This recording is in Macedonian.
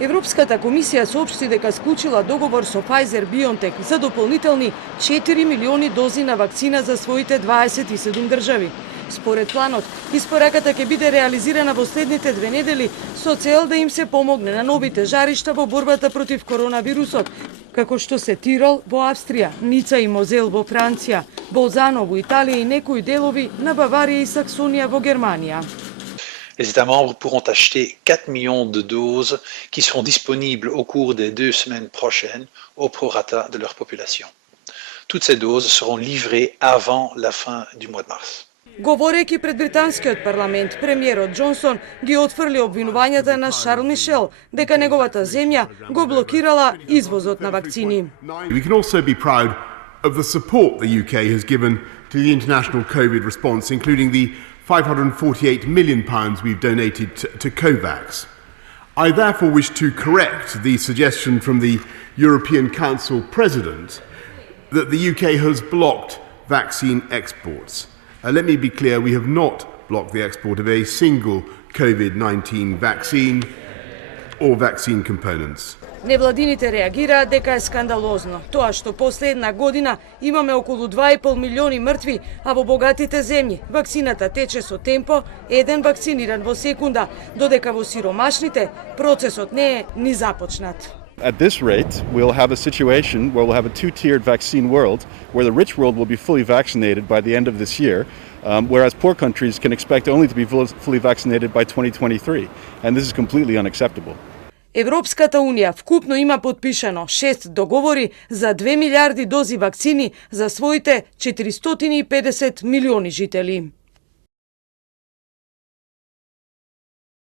Европската комисија соопшти дека склучила договор со Pfizer-BioNTech за дополнителни 4 милиони дози на вакцина за своите 27 држави. Според планот, испораката ќе биде реализирана во следните 2 недели со цел да им се помогне на новите жаришта во борбата против коронавирусот, како што се Тирол во Австрија, Ница и Мозел во Франција, Болзано во Италија и некои делови на Баварија и Саксонија во Германија. Les États membres pourront acheter 4 millions de doses qui seront disponibles au cours des 2 semaines prochaines au prorata de leur population. Toutes ces doses seront livrées avant la fin du mois de mars. Говорејќи пред британскиот парламент, премиерот Џонсон ги отфрли обвинувањата на Шарл Мишел дека неговата земја го блокирала извозот на вакцини. We can also be proud of the support the UK has given to the international COVID response, including the £548 million we've donated to COVAX. I therefore wish to correct the suggestion from the European Council President that the UK has blocked vaccine exports. Let me be clear, we have not blocked the export of a single COVID-19 vaccine or vaccine components. Невладините реагираат дека е скандалозно тоа што после една година имаме околу 2,5 милиони мртви, а во богатите земји вакцината тече со темпо, еден вакциниран во секунда, додека во сиромашните процесот не е ни започнат. At this rate, we'll have a situation where we'll have a two-tiered vaccine world, where the rich world will be fully vaccinated by the end of this year, whereas poor countries can expect only to be fully vaccinated by 2023. And this is completely unacceptable. Европската унија вкупно има подпишано 6 договори за 2 милиарди дози вакцини за своите 450 милиони жители.